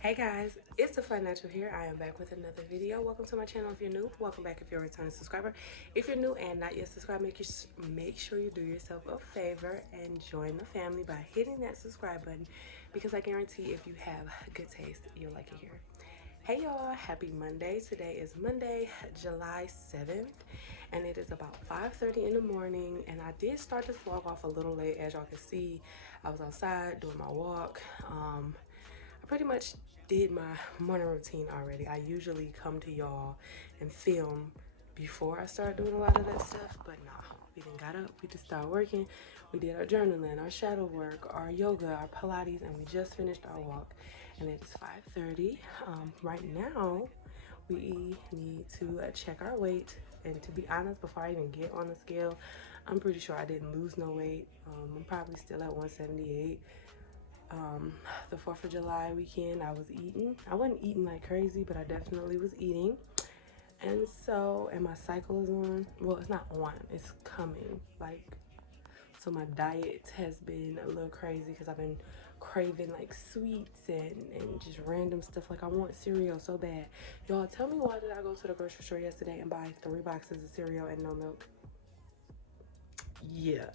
Hey guys, it's the Financial here. I am back with another video. Welcome to my channel if you're new. Welcome back if you're a returning subscriber. If you're new and not yet subscribed, make sure you do yourself a favor and join the family by hitting that subscribe button, because I guarantee if you have good taste, you'll like it here. Hey y'all, happy Monday. Today is Monday, July 7th, and it is about 5:30 in the morning, and I did start this vlog off a little late. As y'all can see, I was outside doing my walk. I pretty much did my morning routine already. I usually come to y'all and film before I start doing a lot of that stuff, but nah, we done got up, we just started working. We did our journaling, our shadow work, our yoga, our Pilates, and we just finished our walk, and it is 5:30. Right now, we need to check our weight, and to be honest, before I even get on the scale, I'm pretty sure I didn't lose no weight. I'm probably still at 178. The 4th of July weekend, I was eating. I wasn't eating like crazy, but I definitely was eating. And so, and my cycle is on. Well, it's not on, it's coming. So my diet has been a little crazy because I've been craving like sweets and just random stuff. Like I want cereal so bad. Y'all, tell me, why did I go to the grocery store yesterday and buy 3 boxes of cereal and no milk? Yeah,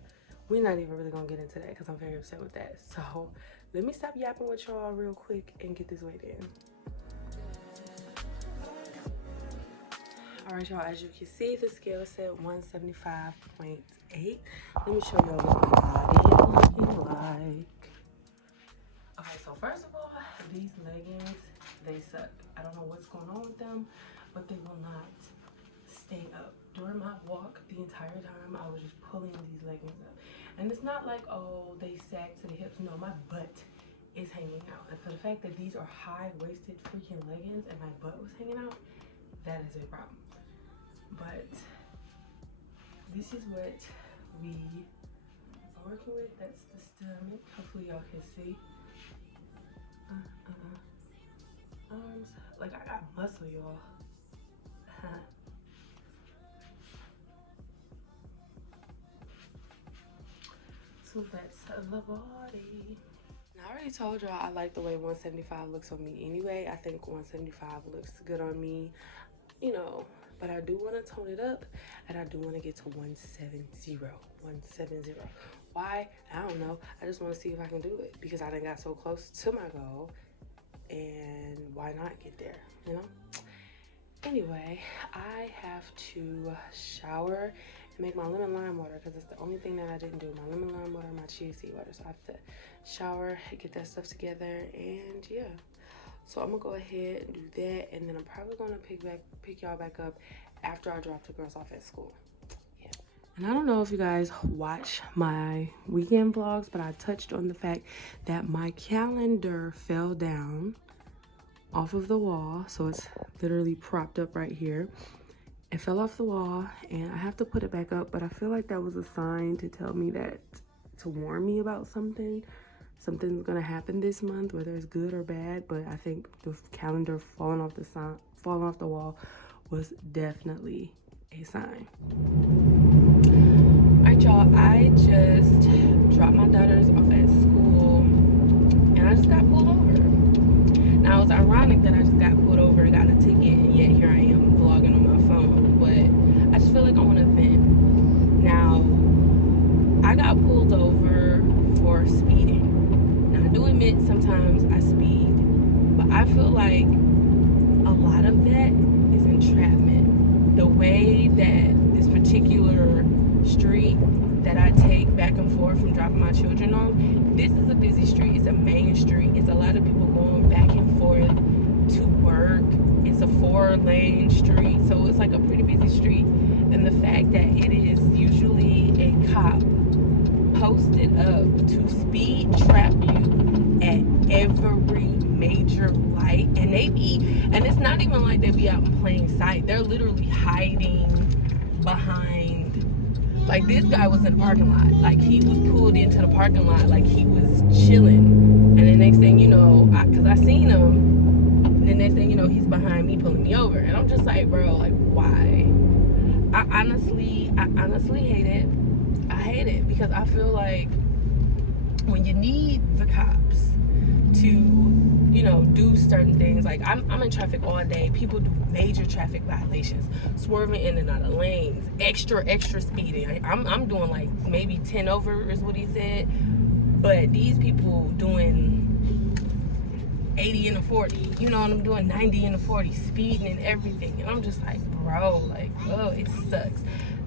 we're not even really gonna get into that because I'm very upset with that. So let me stop yapping with y'all real quick and get this weight in. All right, y'all, as you can see, the scale said 175.8. Let me show y'all what my body is looking like. Okay, so first of all, these leggings, they suck. I don't know what's going on with them, but they will not stay up. During my walk, the entire time, I was just pulling these leggings up. And it's not like, oh, they sag to the hips. No, my butt is hanging out. And for the fact that these are high-waisted freaking leggings and my butt was hanging out, that is a problem. But this is what we are working with. That's the stomach. Hopefully y'all can see. Arms. Like, I got muscle, y'all. So that's the body. Now, I already told y'all I like the way 175 looks on me anyway. I think 175 looks good on me, you know, but I do want to tone it up, and I do want to get to 170. Why? I don't know. I just want to see if I can do it, because I done got so close to my goal, and why not get there, you know? Anyway, I have to shower and make my lemon lime water, because it's the only thing that I didn't do. My lemon lime water, my chia seed water. So I have to shower, get that stuff together, and yeah. So I'm gonna go ahead and do that, and then I'm probably gonna pick y'all back up after I drop the girls off at school. Yeah. And I don't know if you guys watch my weekend vlogs, but I touched on the fact that my calendar fell down off of the wall. So it's literally propped up right here. It fell off the wall, and I have to put it back up, but I feel like that was a sign to tell me that, to warn me about something. Something's gonna happen this month, whether it's good or bad. But I think the calendar falling off the wall was definitely a sign. All right, y'all, I just dropped my daughters off at school, and I just got pulled over. Now, it's ironic that I just got pulled over and got a ticket, and yet here I am vlogging on my phone. But I just feel like I want to vent. Now, I got pulled over for speeding. Now, I do admit sometimes I speed, but I feel like a lot of that is entrapment. The way that this particular street that I take back and forth from dropping my children on, this is a busy street. It's a main street. It's a lot of people going back and forth to work. It's a 4-lane street, so it's like a pretty busy street. And the fact that it is usually a cop posted up to speed trap you at every major light, and and it's not even like they be out in plain sight. They're literally hiding behind. Like, this guy was in the parking lot. Like, he was pulled into the parking lot like he was chilling. And the next thing you know, because I seen him, the next thing you know, he's behind me pulling me over. And I'm just like, bro, like, why? I honestly hate it. I hate it because I feel like when you need the cops to, you know, do certain things. Like I'm in traffic all day. People do major traffic violations, swerving in and out of lanes, extra speeding. I'm doing like maybe 10 over is what he said, but these people doing 80 and a 40, you know what I'm doing, 90 and a 40, speeding and everything. And I'm just like, bro, like, oh, it sucks.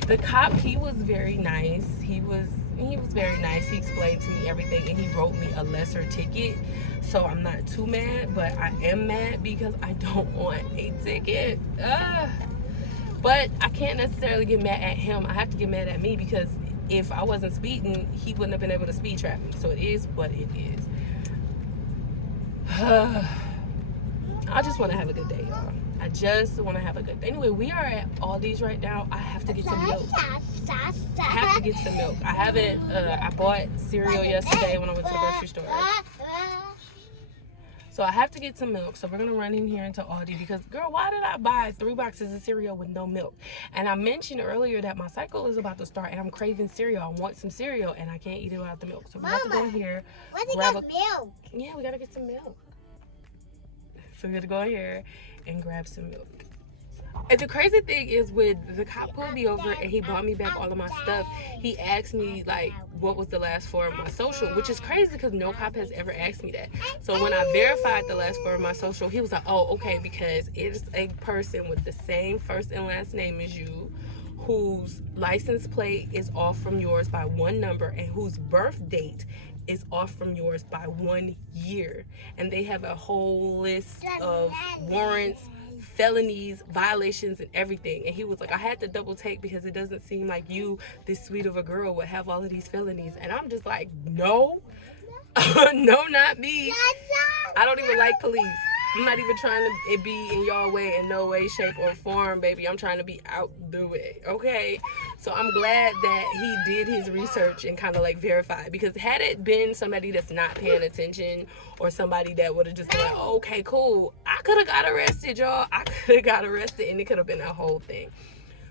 The cop, he was very nice. He was very nice. He explained to me everything, and he wrote me a lesser ticket. So I'm not too mad, but I am mad because I don't want a ticket. But I can't necessarily get mad at him. I have to get mad at me, because if I wasn't speeding, he wouldn't have been able to speed trap me. So it is what it is. I just want to have a good day, y'all. I just want to have a good day. Anyway, we are at Aldi's right now. I have to get some milk. I have to get some milk. I haven't, I bought cereal yesterday when I went to the grocery store. So I have to get some milk. So we're going to run in here into Aldi, because, girl, why did I buy 3 boxes of cereal with no milk? And I mentioned earlier that my cycle is about to start and I'm craving cereal. I want some cereal and I can't eat it without the milk. So we have to go in here. Grab milk. Yeah, we got to get some milk. So we got to go in here and grab some milk. And the crazy thing is, with the cop pulled me over and he brought me back all of my stuff, he asked me, like, what was the last 4 of my social, which is crazy because no cop has ever asked me that. So when I verified the last 4 of my social, he was like, oh, okay, because it's a person with the same first and last name as you, whose license plate is off from yours by 1 number, and whose birth date is off from yours by 1 year. And they have a whole list of warrants, felonies, violations, and everything. And he was like, I had to double take because it doesn't seem like you, this sweet of a girl, would have all of these felonies. And I'm just like, no. No, not me. I don't even like police. I'm not even trying to be in y'all way in no way, shape, or form, baby. I'm trying to be out the way, okay? So I'm glad that he did his research and kind of like verified, because had it been somebody that's not paying attention, or somebody that would have just been like, oh, okay, cool, I could have got arrested, y'all. I could have got arrested, and it could have been a whole thing.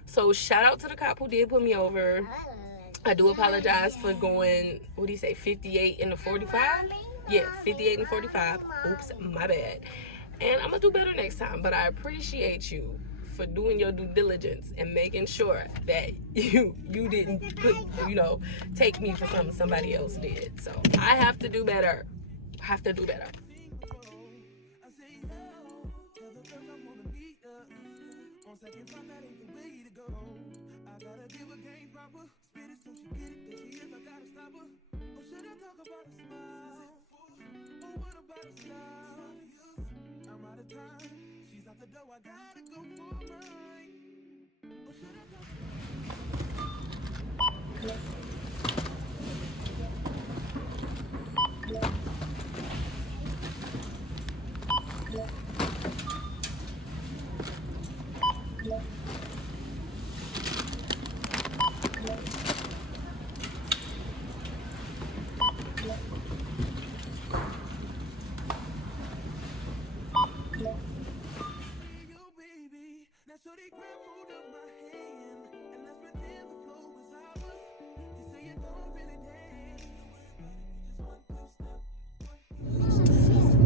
So shout out to the cop who did put me over. I do apologize for going, what do you say, 58 and a 45? Yeah, 58 and 45. Oops, my bad. And I'm gonna do better next time, but I appreciate you for doing your due diligence and making sure that you didn't put, you know, take me for something somebody else did. So I have to do better. Have to do better.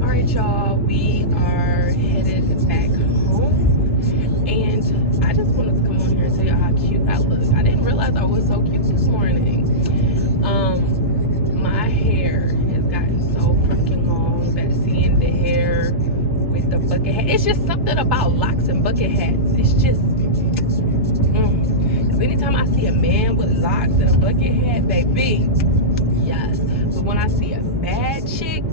Alright, y'all, we are headed back home, and I just wanted to come on here and tell y'all how cute I look. I didn't realize I was so cute this morning. My hair has gotten so freaking long that seeing the hair with the bucket hat, it's just something about locks and bucket hats. It's just, because anytime I see a man with locks and a bucket hat, baby, yes. But when I see a bad chick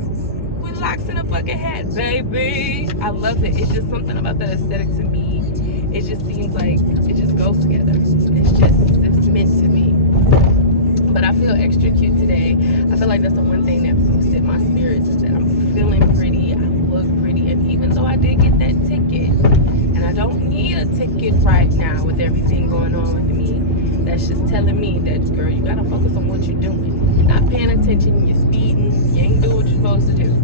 with locks and a bucket hat, baby, I love it. It's just something about that aesthetic to me. It just seems like it just goes together. It's meant to be. But I feel extra cute today. I feel like that's the one thing that boosted my spirits, is that I'm feeling pretty, I look pretty, and even though I did get that ticket, and I don't need a ticket right now with everything going on with me, that's just telling me that, girl, you gotta focus on what you're doing. You're not paying attention, you're speeding, you ain't doing what you're supposed to do.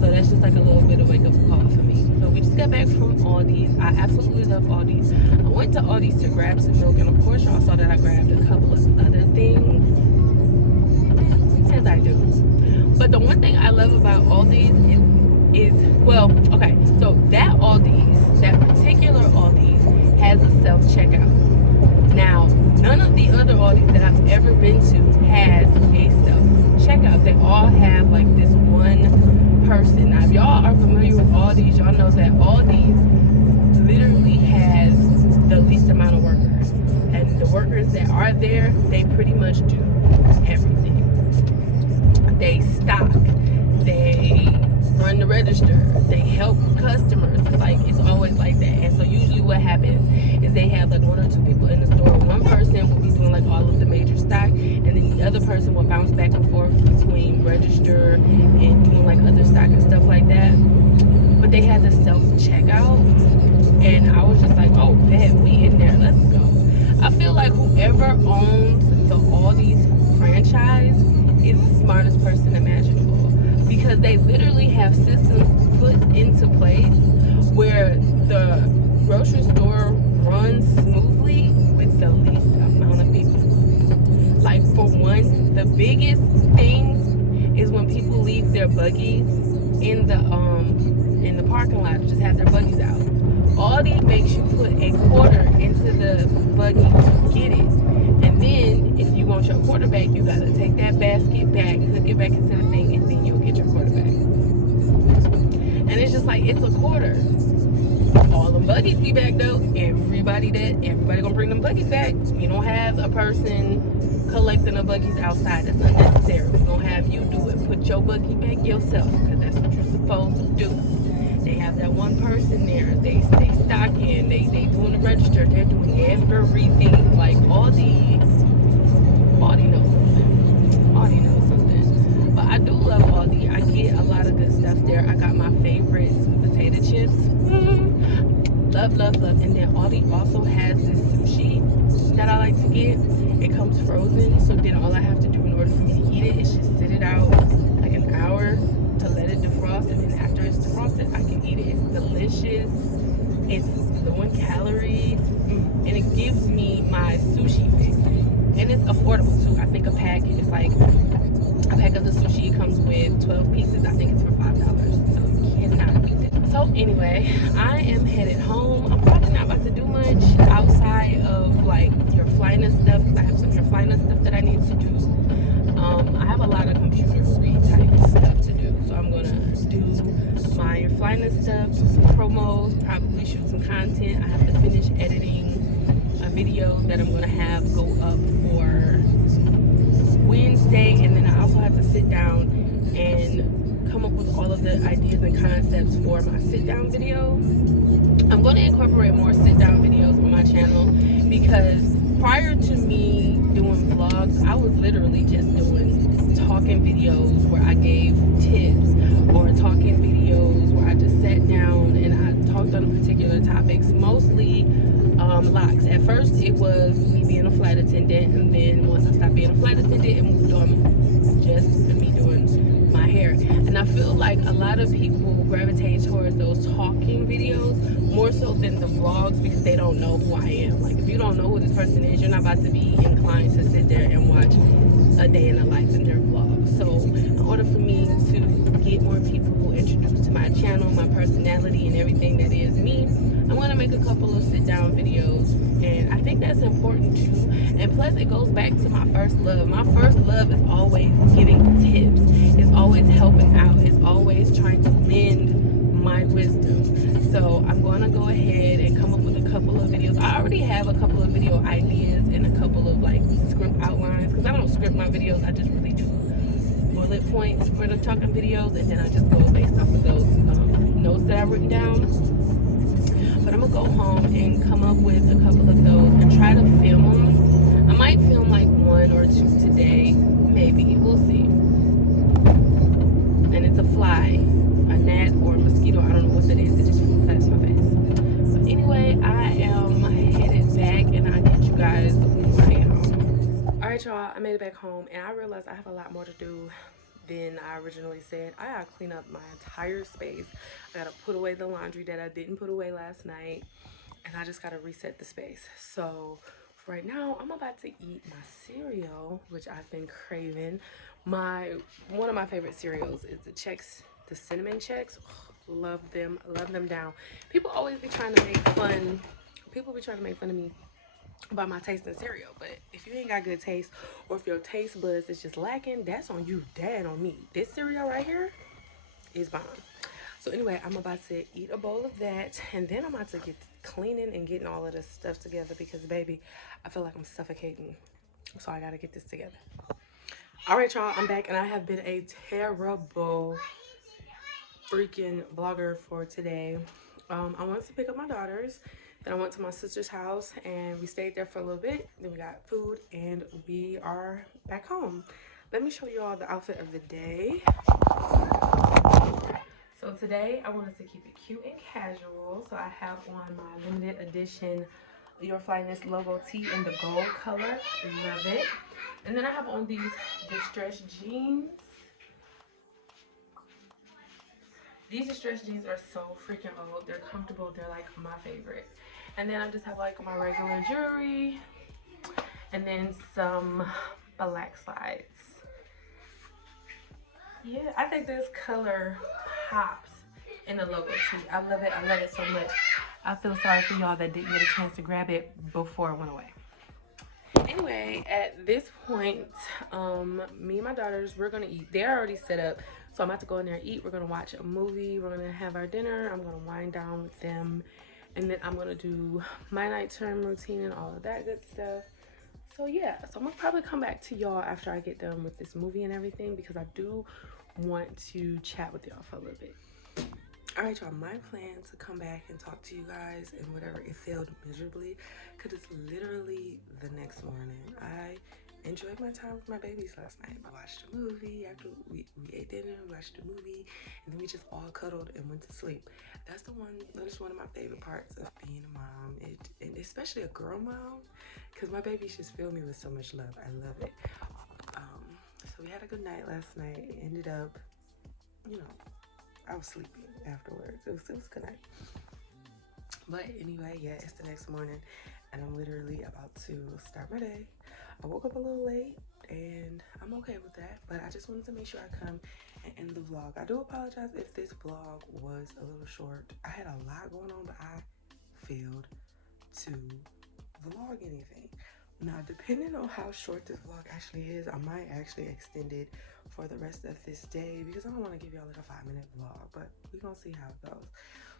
So that's just like a little bit of wake-up call for me. So we just got back from Aldi's. I absolutely love Aldi's. I went to Aldi's to grab some milk, and of course y'all saw that I grabbed a couple of other things, as I do. But the one thing I love about Aldi's is is, well, okay, so that Aldi's, that particular Aldi's has a self-checkout. Now, none of the other Aldi's that I've ever been to has a self-checkout. They all have like this one person. Now, if y'all are familiar with Aldi's, y'all know that Aldi's literally has the least amount of workers. And the workers that are there, they pretty much do everything. They stock, they run the register, they help customers. It's like, it's always like that. And so usually what happens is they have like one or two people in the store. One person will be doing like all of the major stock, and then the other person will bounce back and forth between register and doing like other stock and stuff like that. But they had the self-checkout, and I was just like, oh, bet, we in there, let's go. I feel like whoever owns the Aldi's franchise is the smartest person imaginable, because they literally have systems put into place where the grocery store runs smoothly with the least amount of people. Like, for one, the biggest thing is when people leave their buggies in the parking lot, just have their buggies out. Aldi makes you put a quarter into the buggy to get it. And then, if you want your quarter back, you gotta take that basket back, hook it back into the thing, and then you'll get your quarter back. And it's just like, it's a quarter. All them buggies be back though. Everybody gonna bring them buggies back. You don't have a person collecting the buggies outside. That's unnecessary. We're gonna have you do it. Put your buggy back yourself, because that's what you're supposed to do. They have that one person there. They stock in. They doing the register. They're doing everything. Like, Aldi knows something. Aldi knows something. But I do love Aldi. I get a lot of good stuff there. I got my favorite sweet potato chips. Love, love, love. And then Aldi also has this sushi that I like to get. It comes frozen, so then all I have to do in order for me to eat it is just sit it out like an hour to let it defrost, and then after it's defrosted, I can eat it. It's delicious. It's low in calories, and it gives me my sushi fix. And it's affordable too. I think a pack is like, a pack of the sushi comes with 12 pieces. I think it's for $5, so you cannot beat it. So anyway, I am headed home. I'm probably not about to do much outside of like your Flyness stuff, because I have some your Flyness stuff that I need to do. I have a lot of computer type stuff to do, so I'm gonna do my Flyness stuff, do some promos, probably shoot some content. I have to finish editing a video that I'm gonna have go up for Wednesday, and then I also have to sit down and come up with all of the ideas and concepts for my sit down video. I'm going to incorporate more sit down videos on my channel, because prior to me doing vlogs, I was literally just doing talking videos where I gave tips, or talking videos where I just sat down and I talked on particular topics, mostly locks. At first it was me being a flight attendant, and then once I stopped being a flight attendant, it moved on just me doing my hair. And I feel like a lot of people gravitate towards those talking videos more so than the vlogs, because they don't know who I am. Like, if you don't know who this person is, you're not about to be inclined to sit there and watch a day in the life in their vlog. So in order for me to get more people introduced to my channel, my personality, and everything that is me, I'm going to make a couple of sit down videos, and I think that's important too. And plus, it goes back to my first love. My first love is always giving tips, it's always helping out, it's always trying to lend my wisdom. So I'm going to go ahead and come up with a couple of videos. I already have a couple of video ideas and a couple of like script outlines, because I don't script my videos, I just really do bullet points for the talking videos, and then I just go based off of those notes that I've written down. But I'm gonna go home and come up with a couple of those and try to film them. I might film like one or two today, maybe, we'll see. And it's a fly, a gnat, or a mosquito, I don't know what that is, it just flew past my face. But anyway, I am headed back, and I'll get you guys when I get home. Alright y'all, I made it back home, and I realized I have a lot more to do than I originally said. I gotta clean up my entire space. I gotta put away the laundry that I didn't put away last night, and I just gotta reset the space. So for right now, I'm about to eat my cereal, which I've been craving. One of my favorite cereals is the cinnamon checks. love them down. People always be trying to make fun. People be trying to make fun of me about my taste in cereal, but if you ain't got good taste, or if your taste buds is just lacking, that's on you. That ain't on me. This cereal right here is bomb. So anyway, I'm about to eat a bowl of that, and then I'm about to get cleaning and getting all of this stuff together because, baby, I feel like I'm suffocating. So I gotta get this together. All right, y'all, I'm back, and I have been a terrible freaking vlogger for today. I went to pick up my daughters, then I went to my sister's house, and we stayed there for a little bit. Then we got food, and we are back home. Let me show you all the outfit of the day. So today I wanted to keep it cute and casual. So I have on my limited edition Your Flyness logo tee in the gold color. Love it. And then I have on these distressed jeans. These distressed jeans are so freaking old. They're comfortable. They're like my favorite. And then I just have like my regular jewelry. And then some black slides. Yeah, I think this color pops in the logo tee. I love it. I love it so much. I feel sorry for y'all that didn't get a chance to grab it before it went away. Anyway, at this point, me and my daughters, we're gonna eat. They're already set up, so I'm about to go in there and eat. We're gonna watch a movie. We're gonna have our dinner. I'm gonna wind down with them, and then I'm gonna do my nighttime routine and all of that good stuff. So yeah, so I'm gonna probably come back to y'all after I get done with this movie and everything, because I do want to chat with y'all for a little bit. All right, y'all, my plan to come back and talk to you guys and whatever, it failed miserably because it's literally the next morning. I enjoyed my time with my babies last night. I watched a movie after we ate dinner, we watched a movie, and then we just all cuddled and went to sleep. That is one of my favorite parts of being a mom, and especially a girl mom, because my babies just fill me with so much love. I love it. So we had a good night last night. It ended up, you know, I was sleeping afterwards. It was a good night. But anyway, yeah, it's the next morning, and I'm literally about to start my day. I woke up a little late, and I'm okay with that, but I just wanted to make sure I come and end the vlog. I do apologize if this vlog was a little short. I had a lot going on, but I failed to vlog anything. Now, depending on how short this vlog actually is, I might actually extend it for the rest of this day, because I don't want to give y'all like a 5-minute vlog, but we're gonna see how it goes.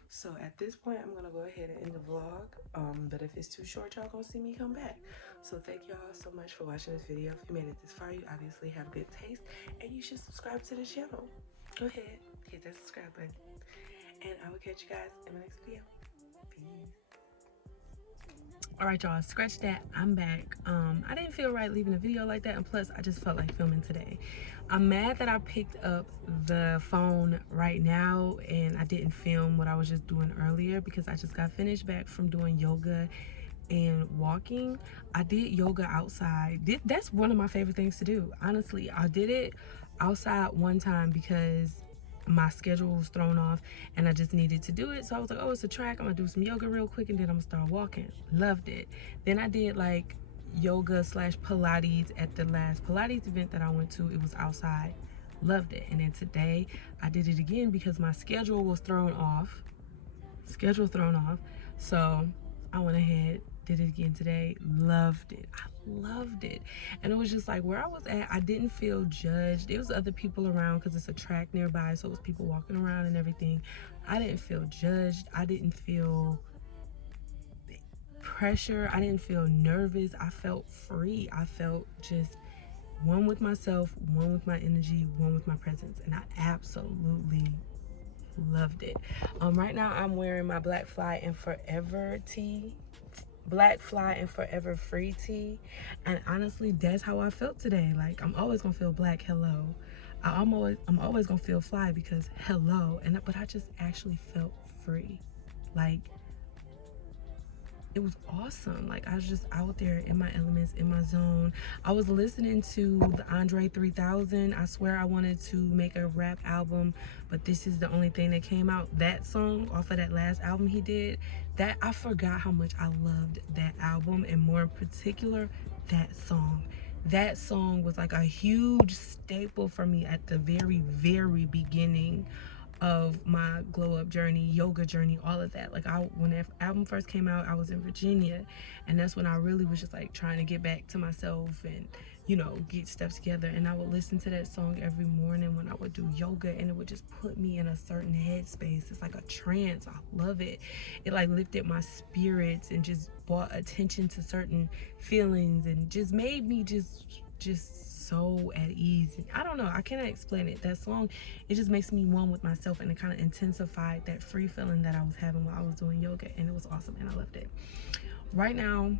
So at this point, I'm gonna go ahead and end the vlog, but if it's too short, y'all gonna see me come back. So thank y'all so much for watching this video. If you made it this far, you obviously have good taste, and you should subscribe to the channel. Go ahead, hit that subscribe button, and I will catch you guys in my next video. Peace. All right, y'all, scratch that. I'm back. I didn't feel right leaving a video like that, and plus I just felt like filming today. I'm mad that I picked up the phone right now and I didn't film what I was just doing earlier, because I just got finished back from doing yoga and walking. I did yoga outside. That's one of my favorite things to do, honestly. I did it outside one time because my schedule was thrown off and I just needed to do it. So I was like, oh, it's a track, I'm gonna do some yoga real quick and then I'm gonna start walking. Loved it. Then I did like yoga / Pilates at the last Pilates event that I went to. It was outside. Loved it. And then today I did it again because my schedule was thrown off. So I went ahead, did it again today. Loved it. I loved it. And it was just like where I was at, I didn't feel judged. There was other people around because it's a track nearby, so it was people walking around and everything. I didn't feel judged. I didn't feel pressure. I didn't feel nervous. I felt free. I felt just one with myself, one with my energy, one with my presence, and I absolutely loved it. Right now I'm wearing my Black Fly and Forever tee. Black Fly and Forever free tee, and honestly that's how I felt today. Like, I'm always gonna feel black, hello. I'm always gonna feel fly because hello, but I just actually felt free. Like, it was awesome. Like, I was just out there in my elements, in my zone. I was listening to the Andre 3000. I swear I wanted to make a rap album, but this is the only thing that came out. That song off of that last album he did, that I forgot how much I loved that album, and more in particular that song. That song was like a huge staple for me at the very beginning of my glow up journey, yoga journey, all of that. Like when that album first came out, I was in Virginia, and that's when I really was just like trying to get back to myself and, you know, get stuff together. And I would listen to that song every morning when I would do yoga, and it would just put me in a certain headspace. It's like a trance. I love it. It like lifted my spirits and just brought attention to certain feelings and just made me just so at ease. And I don't know, I cannot explain it. That song, it just makes me one with myself, and it kind of intensified that free feeling that I was having while I was doing yoga, and it was awesome, and I loved it. Right now,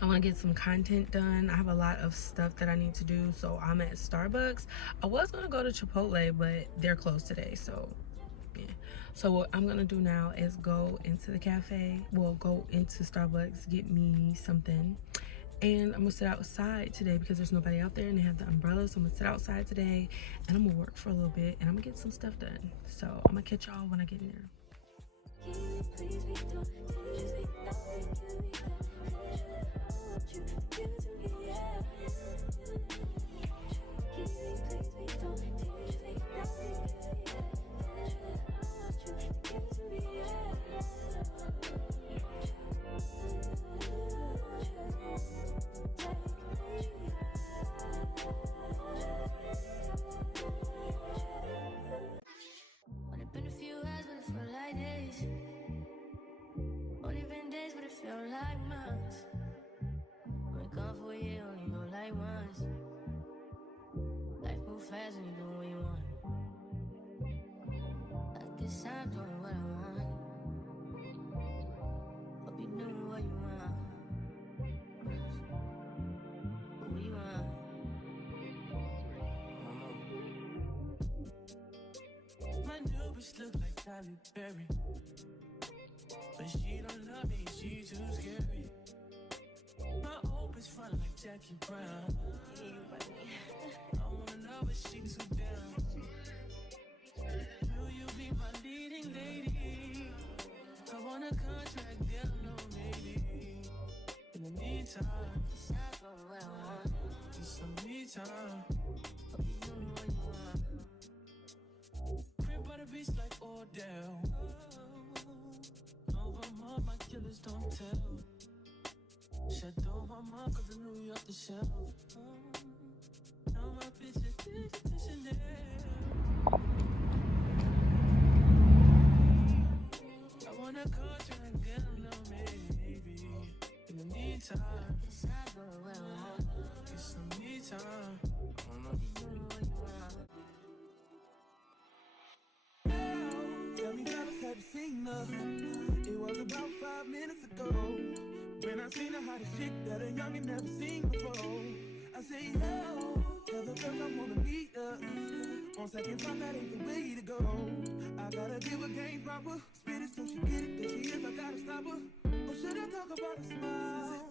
I want to get some content done. I have a lot of stuff that I need to do, so I'm at Starbucks. I was going to go to Chipotle, but they're closed today, so yeah. So what I'm gonna do now is go into the cafe, well, go into Starbucks, get me something, and I'm gonna sit outside today because there's nobody out there and they have the umbrella. So I'm gonna sit outside today and I'm gonna work for a little bit and I'm gonna get some stuff done. So I'm gonna catch y'all when I get in there. Look like Tyler Perry, but she don't love me, she too scary. My hope is fun like Jackie Brown. I wanna love her, she too down. Will you be my leading lady? I want a contract, girl, no maybe. In the meantime, get some me time. By the beach like Odell. Over my killers don't tell. Shadow my cause I knew you off the shelf. Now my bitch is Chanel. I want a contract, get a little maybe. In the meantime, get some me time. It was about 5 minutes ago when I seen the hottest chick that a youngin' never seen before. I say, yo, tell the girls I wanna meet her. On second thought, that ain't the way to go. I gotta give her game proper, spit it so she get it. There she is, I gotta stop her. Or should I talk about a smile?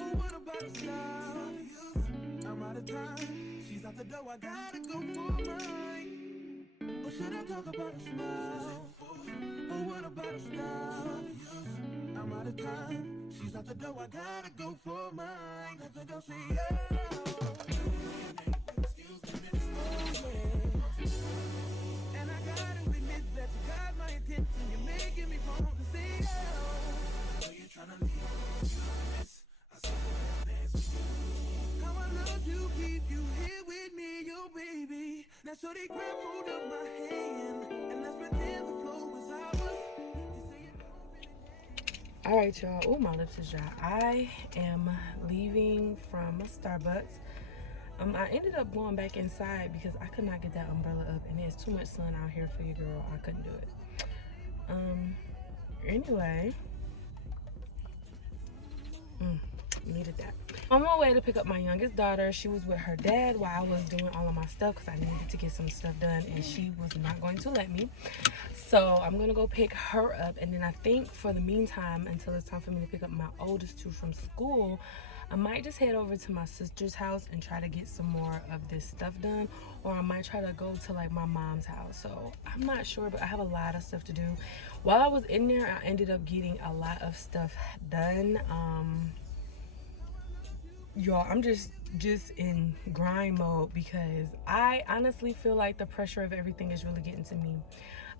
Or what about a style? I'm out of time, she's out the door, I gotta go for mine. Or should I talk about a smile? Oh, what about a style? I'm out of time. She's out the door. I gotta go for mine. Have to go say yeah. Excuse me, Miss and I gotta admit that you got my attention. You're making me want to say yeah. So you're trying to leave this. I saw the dance with you. How I love you, keep you here with me, yo baby. Now so they grab hold of my hand and let's pretend the flow was ours. All right, y'all. Oh, my lips is dry. I am leaving from Starbucks. I ended up going back inside because I could not get that umbrella up, and there's too much sun out here for you, girl. I couldn't do it. Anyway, needed that. On my way to pick up my youngest daughter. She was with her dad while I was doing all of my stuff because I needed to get some stuff done, and she was not going to let me. So I'm gonna go pick her up, and then I think for the meantime, until it's time for me to pick up my oldest two from school, I might just head over to my sister's house and try to get some more of this stuff done, or I might try to go to like my mom's house. So I'm not sure, but I have a lot of stuff to do. While I was in there, I ended up getting a lot of stuff done. Y'all, I'm just just in grind mode because I honestly feel like the pressure of everything is really getting to me.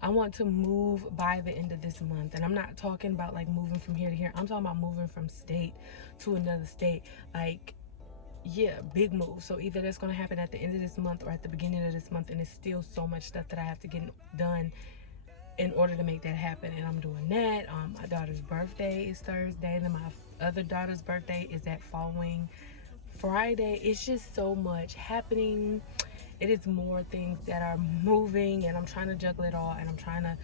I want to move by the end of this month, and I'm not talking about like moving from here to here. I'm talking about moving from state to another state. Like, yeah, big move. So either that's going to happen at the end of this month or at the beginning of this month, and it's still so much stuff that I have to get done in order to make that happen, and I'm doing that. My daughter's birthday is Thursday, and then my other daughter's birthday is that following Friday. It's just so much happening. It is more things that are moving, and I'm trying to juggle it all, and I'm trying to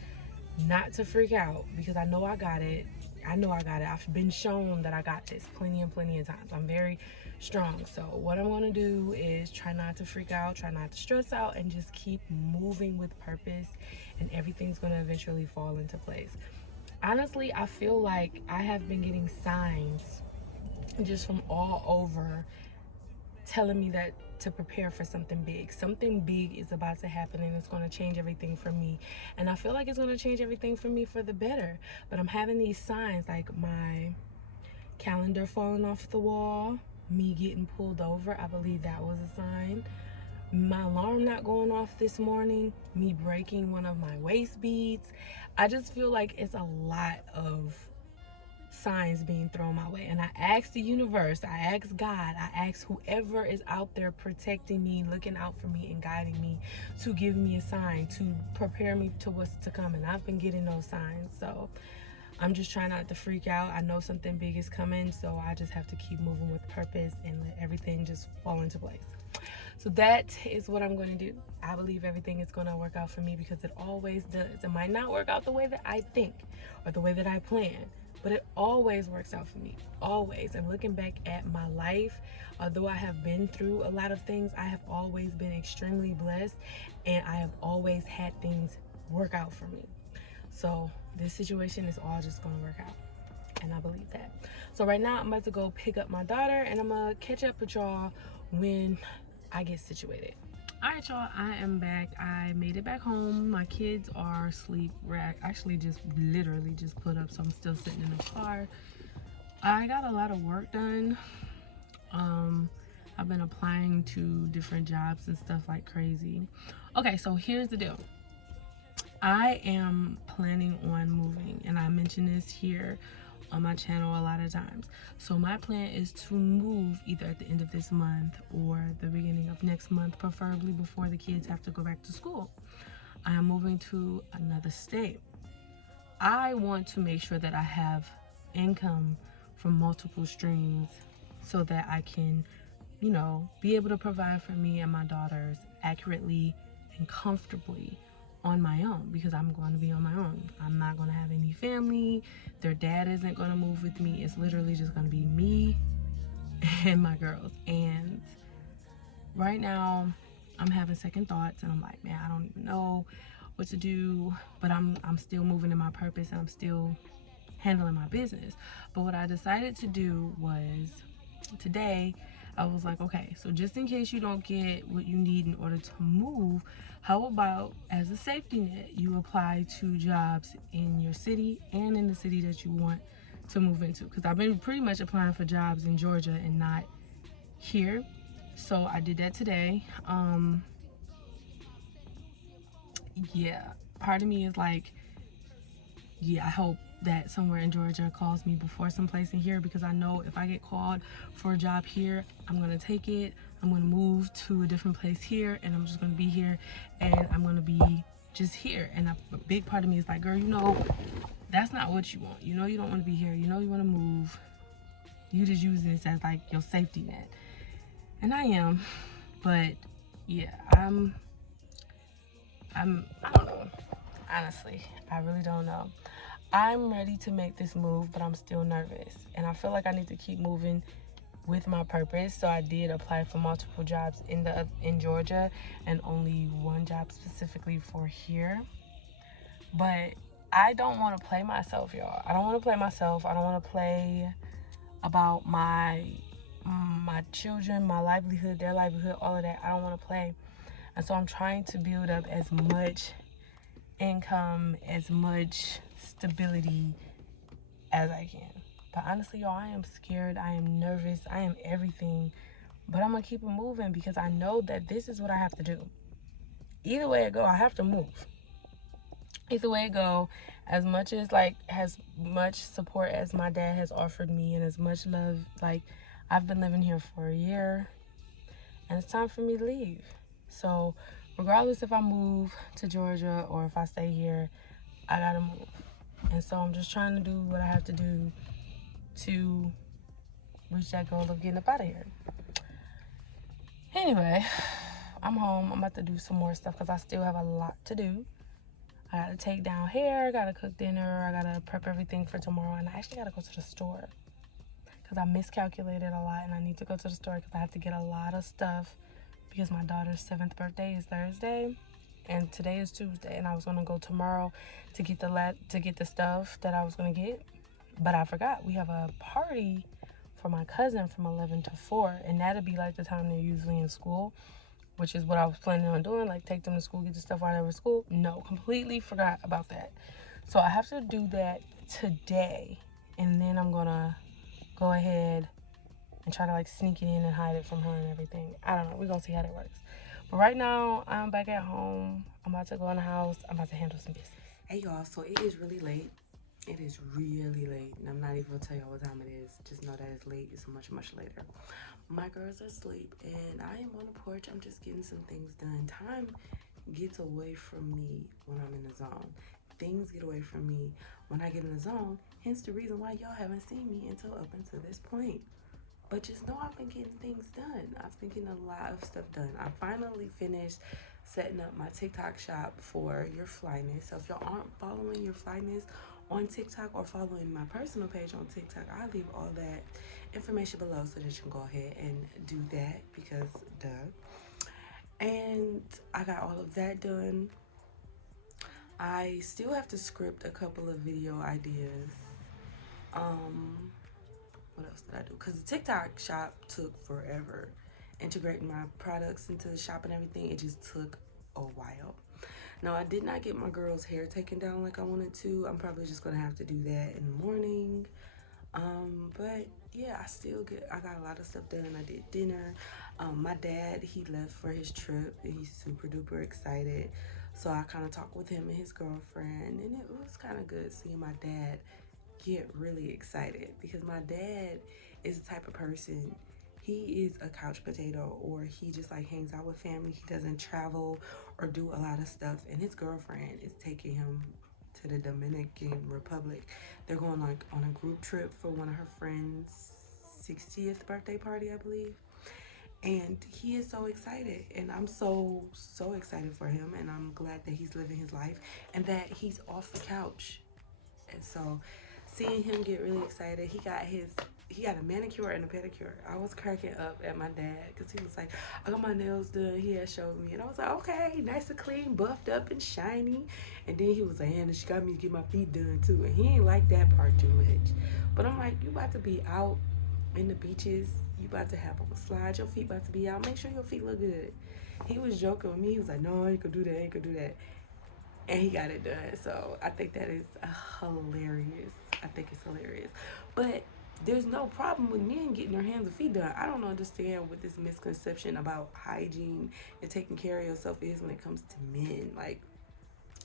not to freak out because I know I got it. I know I got it. I've been shown that I got this plenty and plenty of times. I'm very strong. So what I'm going to do is try not to freak out, try not to stress out, and just keep moving with purpose, and everything's going to eventually fall into place. Honestly, I feel like I have been getting signs just from all over telling me that to prepare for something big. Something big is about to happen, and it's going to change everything for me. And I feel like it's going to change everything for me for the better. But I'm having these signs like my calendar falling off the wall, me getting pulled over. I believe that was a sign. My alarm not going off this morning, me breaking one of my waist beads. I just feel like it's a lot of signs being thrown my way, and I ask the universe, I ask God, I ask whoever is out there protecting me, looking out for me and guiding me, to give me a sign to prepare me to what's to come. And I've been getting those signs, so I'm just trying not to freak out. I know something big is coming, so I just have to keep moving with purpose and let everything just fall into place. So that is what I'm going to do. I believe everything is going to work out for me because it always does. It might not work out the way that I think or the way that I plan, but it always works out for me, always. And looking back at my life, although I have been through a lot of things, I have always been extremely blessed, and I have always had things work out for me. So this situation is all just gonna work out, and I believe that. So right now I'm about to go pick up my daughter, and I'm gonna catch up with y'all when I get situated. All right, y'all, I am back. I made it back home. My kids are asleep. We're actually just literally just put up, so I'm still sitting in the car. I got a lot of work done. I've been applying to different jobs and stuff like crazy. Okay, so here's the deal. I am planning on moving, and I mention this here on my channel a lot of times. So my plan is to move either at the end of this month or the beginning of next month, preferably before the kids have to go back to school. I am moving to another state. I want to make sure that I have income from multiple streams so that I can, you know, be able to provide for me and my daughters accurately and comfortably on my own, because I'm going to be on my own. I'm not going to have any family. Their dad isn't going to move with me. It's literally just going to be me and my girls. And right now I'm having second thoughts, and I'm like, man, I don't even know what to do, but I'm still moving in my purpose, and I'm still handling my business. But what I decided to do was today, I was like, okay, so just in case you don't get what you need in order to move, how about as a safety net, you apply to jobs in your city and in the city that you want to move into? Because I've been pretty much applying for jobs in Georgia and not here. So I did that today. Yeah, part of me is like, yeah, I hope that somewhere in Georgia calls me before someplace in here, because I know if I get called for a job here, I'm gonna take it. I'm gonna move to a different place here, and I'm just gonna be here, and I'm gonna be just here. And a big part of me is like, girl, you know, that's not what you want. You know, you don't want to be here. You know, you want to move. You just use this as like your safety net, and I am. But yeah, I don't know. Honestly, I really don't know. I'm ready to make this move, but I'm still nervous, and I feel like I need to keep moving with my purpose. So I did apply for multiple jobs in Georgia, and only one job specifically for here. But I don't want to play myself, y'all. I don't want to play myself. I don't want to play about my children, my livelihood, their livelihood, all of that. I don't want to play. And so I'm trying to build up as much income, as much stability as I can. But honestly, y'all, I am scared. I am nervous. I am everything But I'm gonna keep it moving because I know that this is what I have to do. Either way it go, I have to move. Either way it go, as much support as my dad has offered me and as much love, like, I've been living here for a year and it's time for me to leave. So regardless if I move to Georgia or if I stay here, I gotta move. And so I'm just trying to do what I have to do to reach that goal of getting up out of here. Anyway, I'm home. I'm about to do some more stuff because I still have a lot to do. I gotta take down hair, I gotta cook dinner, I gotta prep everything for tomorrow, and I actually gotta go to the store because I miscalculated a lot and I need to go to the store because I have to get a lot of stuff because my daughter's 7th birthday is Thursday and today is Tuesday, and I was gonna go tomorrow to get the stuff that I was gonna get, but I forgot. We have a party for my cousin from 11 to 4, and that'll be like the time they're usually in school, which is what I was planning on doing, like take them to school, get the stuff while they were at school. No, completely forgot about that. So I have to do that today, and then I'm gonna go ahead and try to like sneak it in and hide it from her and everything. I don't know, we're gonna see how that works. But right now, I'm back at home. I'm about to go in the house. I'm about to handle some business. Hey y'all, so it is really late. It is really late, and I'm not even gonna tell y'all what time it is. Just know that it's late. It's much later. My girls are asleep, and I am on the porch. I'm just getting some things done. Time gets away from me when I'm in the zone. Things get away from me when I get in the zone. Hence the reason why y'all haven't seen me until up until this point. But just know I've been getting things done. I've been getting a lot of stuff done. I finally finished setting up my TikTok shop for your Flyness. So if y'all aren't following your Flyness on TikTok or following my personal page on TikTok, I'll leave all that information below so that you can go ahead and do that because duh. And I got all of that done. I still have to script a couple of video ideas. What else did I do? Because the TikTok shop took forever. Integrating my products into the shop and everything, it just took a while. Now, I did not get my girl's hair taken down like I wanted to. I'm probably just going to have to do that in the morning. But yeah, I got a lot of stuff done. I did dinner. My dad, he left for his trip and he's super duper excited. So I kind of talked with him and his girlfriend, and it was kind of good seeing my dad get really excited because my dad is the type of person, he is a couch potato, or he just like hangs out with family. He doesn't travel or do a lot of stuff, and his girlfriend is taking him to the Dominican Republic. They're going like on a group trip for one of her friends' 60th birthday party, I believe. And he is so excited, and I'm so excited for him, and I'm glad that he's living his life and that he's off the couch. And so seeing him get really excited, he got a manicure and a pedicure. I was cracking up at my dad because he was like, I got my nails done. He had showed me, and I was like, okay, nice and clean, buffed up and shiny. And then he was like, and she got me to get my feet done too, and he ain't like that part too much. But I'm like, you about to be out in the beaches, you about to have on a slide, your feet about to be out, make sure your feet look good. He was joking with me. He was like, no, I ain't gonna do that, I ain't gonna do that. And he got it done. So I think that is hilarious. I think it's hilarious. But there's no problem with men getting their hands and feet done. I don't understand what this misconception about hygiene and taking care of yourself is when it comes to men. Like,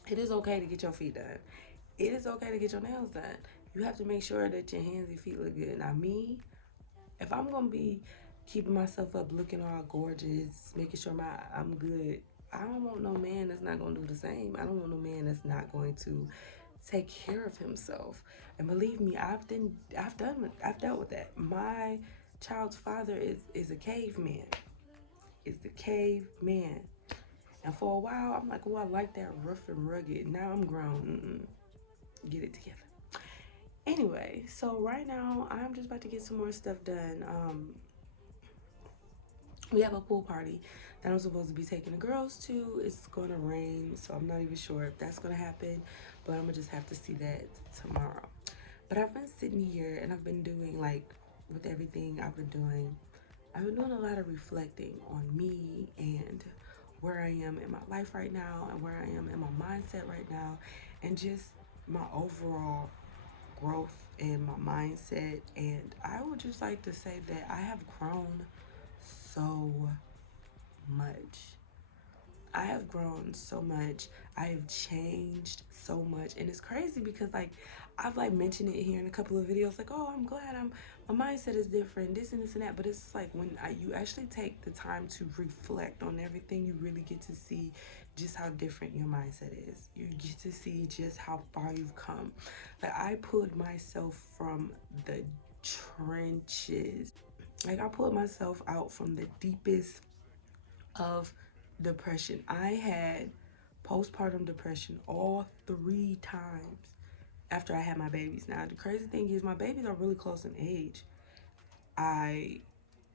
it is okay to get your feet done. It is okay to get your nails done. You have to make sure that your hands and feet look good. Now, me, if I'm gonna be keeping myself up looking all gorgeous, making sure I'm good, I don't want no man that's not gonna do the same. I don't want no man that's not going to take care of himself. And believe me, I've dealt with that. My child's father is a caveman. Is the caveman. And for a while, I'm like, oh, I like that rough and rugged. Now I'm grown. Get it together. Anyway, so right now, I'm just about to get some more stuff done. We have a pool party that I'm supposed to be taking the girls to. It's gonna rain, so I'm not even sure if that's gonna happen, but I'm gonna just have to see that tomorrow. But I've been sitting here and I've been doing, like, with everything I've been doing a lot of reflecting on me and where I am in my life right now and where I am in my mindset right now, and just my overall growth in my mindset. And I would just like to say that I have grown grown so much. I have changed so much. And it's crazy because like I've like mentioned it here in a couple of videos, like, oh, I'm glad my mindset is different, this and this and that. But it's like when you actually take the time to reflect on everything, you really get to see just how different your mindset is. You get to see just how far you've come. Like I pulled myself from the trenches. Like I pulled myself out from the deepest of depression. I had postpartum depression all 3 times after I had my babies. Now, the crazy thing is my babies are really close in age. I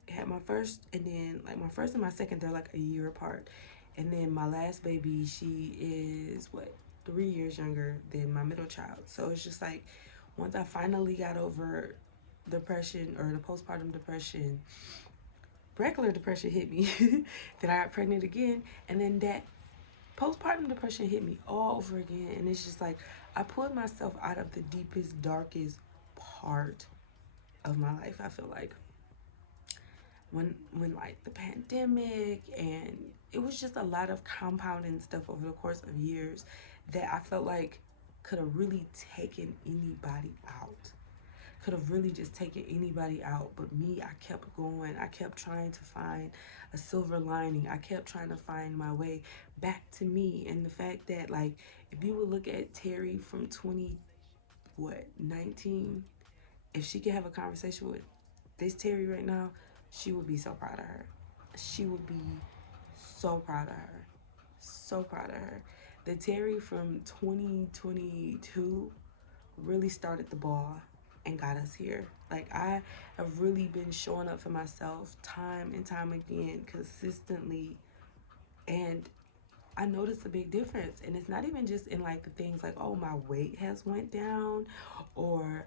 had my first, and then like my first and my second, they're like a year apart. And then my last baby, she is what, 3 years younger than my middle child. So it's just like once I finally got over depression or the postpartum depression, regular depression hit me. Then I got pregnant again, and then that postpartum depression hit me all over again. And it's just like I pulled myself out of the deepest, darkest part of my life. I feel like when like the pandemic, and it was just a lot of compounding stuff over the course of years that I felt like could have really taken anybody out. Could have really just taken anybody out. But me, I kept going. I kept trying to find a silver lining. I kept trying to find my way back to me. And the fact that like if you would look at Terry from 19, if she could have a conversation with this Terry right now, she would be so proud of her. She would be so proud of her. So proud of her. The Terry from 2022 really started the ball and got us here. Like I have really been showing up for myself time and time again, consistently, and I noticed a big difference. And it's not even just in like the things like, oh, my weight has went down, or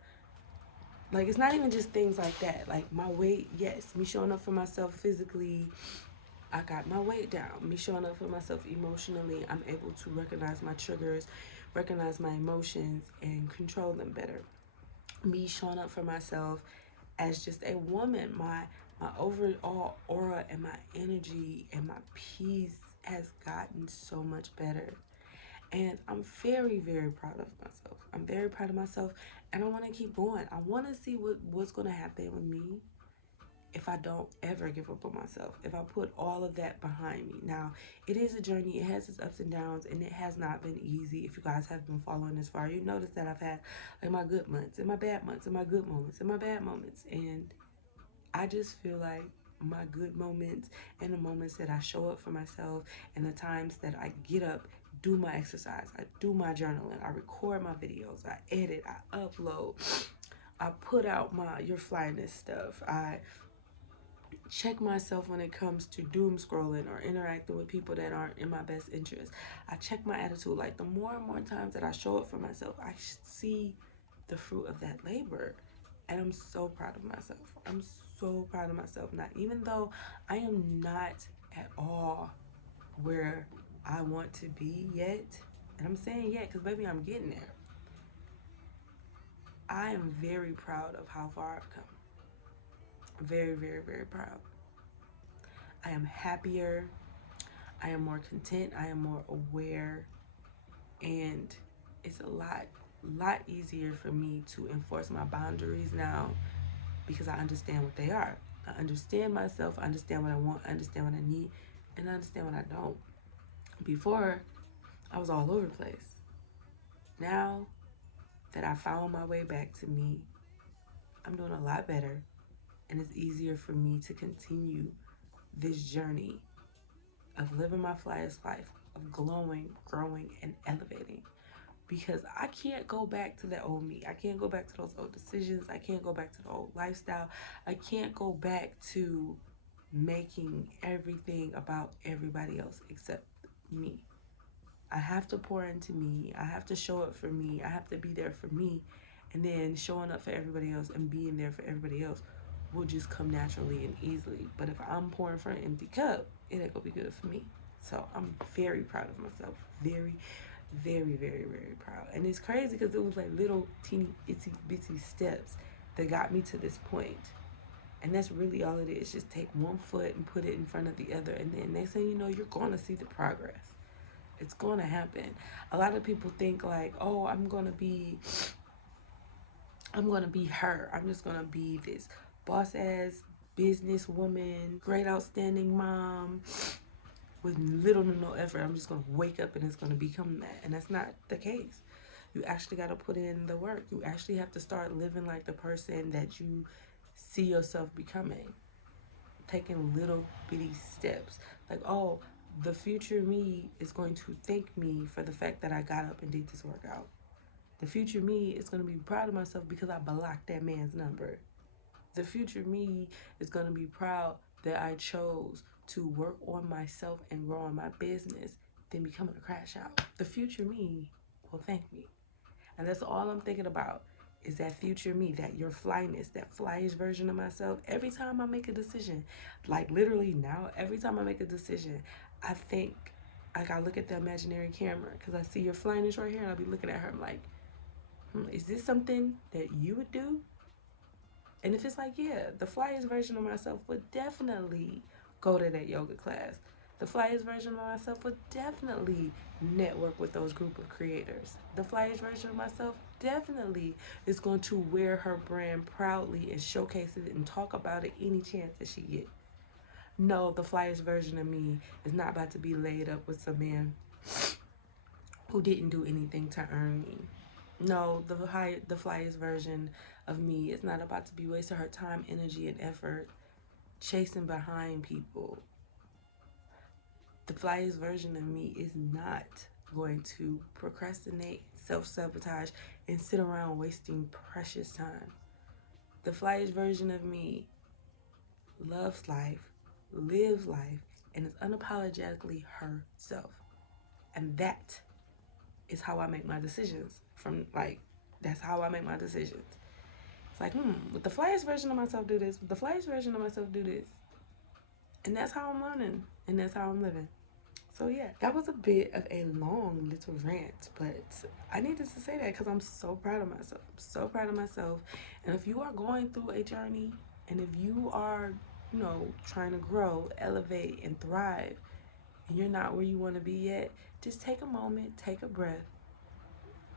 like it's not even just things like that. Like my weight, yes, me showing up for myself physically, I got my weight down. Me showing up for myself emotionally, I'm able to recognize my triggers, recognize my emotions, and control them better. Me showing up for myself as just a woman, my overall aura and my energy and my peace has gotten so much better. And I'm very, very proud of myself. I'm very proud of myself, and I want to keep going. I want to see what's going to happen with me if I don't ever give up on myself, if I put all of that behind me. Now, it is a journey. It has its ups and downs, and it has not been easy. If you guys have been following this far, you notice that I've had like my good months and my bad months and my good moments and my bad moments. And I just feel like my good moments and the moments that I show up for myself and the times that I get up, do my exercise, I do my journaling, I record my videos, I edit, I upload, I put out your Flyness stuff, I check myself when it comes to doom scrolling or interacting with people that aren't in my best interest. I check my attitude. Like the more and more times that I show up for myself, I see the fruit of that labor. And I'm so proud of myself. I'm so proud of myself. Now, even though I am not at all where I want to be yet, and I'm saying yet because baby, I'm getting there. I am very proud of how far I've come. Very, very, very proud. I am happier. I am more content. I am more aware. And it's a lot easier for me to enforce my boundaries now because I understand what they are. I understand myself. I understand what I want. I understand what I need. And I understand what I don't. Before, I was all over the place. Now that I found my way back to me, I'm doing a lot better. And it's easier for me to continue this journey of living my flyest life, of glowing, growing, and elevating. Because I can't go back to that old me. I can't go back to those old decisions. I can't go back to the old lifestyle. I can't go back to making everything about everybody else except me. I have to pour into me. I have to show up for me. I have to be there for me. And then showing up for everybody else and being there for everybody else will just come naturally and easily. But if I'm pouring from an empty cup, it ain't gonna be good for me. So I'm very proud of myself. Very, very, very, very proud. And it's crazy because it was like little teeny itsy bitsy steps that got me to this point. And that's really all it is. Just take one foot and put it in front of the other. And then next thing you know, you're going to see the progress. It's going to happen. A lot of people think like, oh, I'm going to be her. I'm just going to be this boss ass businesswoman, great outstanding mom with little to no effort. I'm just going to wake up and it's going to become that. And that's not the case. You actually got to put in the work. You actually have to start living like the person that you see yourself becoming. Taking little bitty steps. Like, oh, the future me is going to thank me for the fact that I got up and did this workout. The future me is going to be proud of myself because I blocked that man's number. The future me is going to be proud that I chose to work on myself and grow on my business than becoming a crash out. The future me will thank me. And that's all I'm thinking about is that future me, that your flyness, that flyish version of myself. Every time I make a decision, like literally now, every time I make a decision, I think, like I look at the imaginary camera because I see your flyness right here and I'll be looking at her. I'm like, is this something that you would do? And if it's like, yeah, the flyest version of myself would definitely go to that yoga class. The flyest version of myself would definitely network with those group of creators. The flyest version of myself definitely is going to wear her brand proudly and showcase it and talk about it any chance that she gets. No, the flyest version of me is not about to be laid up with some man who didn't do anything to earn me. No, the flyest version of me is not about to be wasting her time, energy, and effort chasing behind people. The flyest version of me is not going to procrastinate, self-sabotage, and sit around wasting precious time. The flyest version of me loves life, lives life, and is unapologetically herself. And that is how I make my decisions. That's how I make my decisions. It's like, would the flyest version of myself do this? Would the flyest version of myself do this? And that's how I'm learning. And that's how I'm living. So yeah, that was a bit of a long little rant, but I needed to say that because I'm so proud of myself. I'm so proud of myself. And if you are going through a journey, and if you are, trying to grow, elevate, and thrive, and you're not where you want to be yet, just take a moment, take a breath,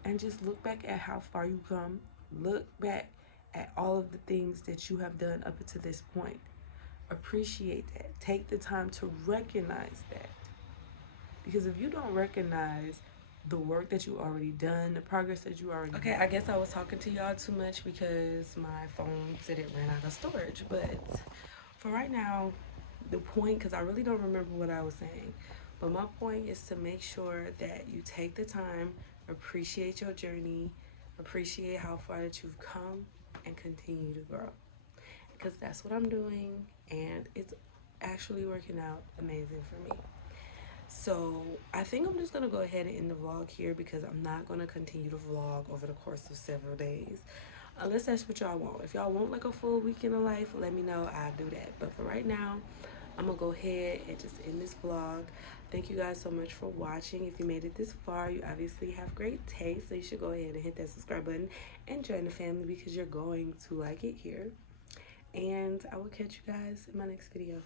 and just look back at how far you come. Look back at all of the things that you have done up to this point. Appreciate that. Take the time to recognize that. Because if you don't recognize the work that you already done, the progress that you already Okay, I guess I was talking to y'all too much because my phone said it ran out of storage. But for right now, the point, because I really don't remember what I was saying, but my point is to make sure that you take the time, appreciate your journey, appreciate how far that you've come, and continue to grow. Because that's what I'm doing, and it's actually working out amazing for me. So I think I'm just going to go ahead and end the vlog here because I'm not going to continue to vlog over the course of several days. Unless that's what y'all want. If y'all want like a full weekend of life, let me know. I'll do that. But for right now, I'm going to go ahead and just end this vlog. Thank you guys so much for watching. If you made it this far, you obviously have great taste. So you should go ahead and hit that subscribe button and join the family because you're going to like it here. And I will catch you guys in my next video.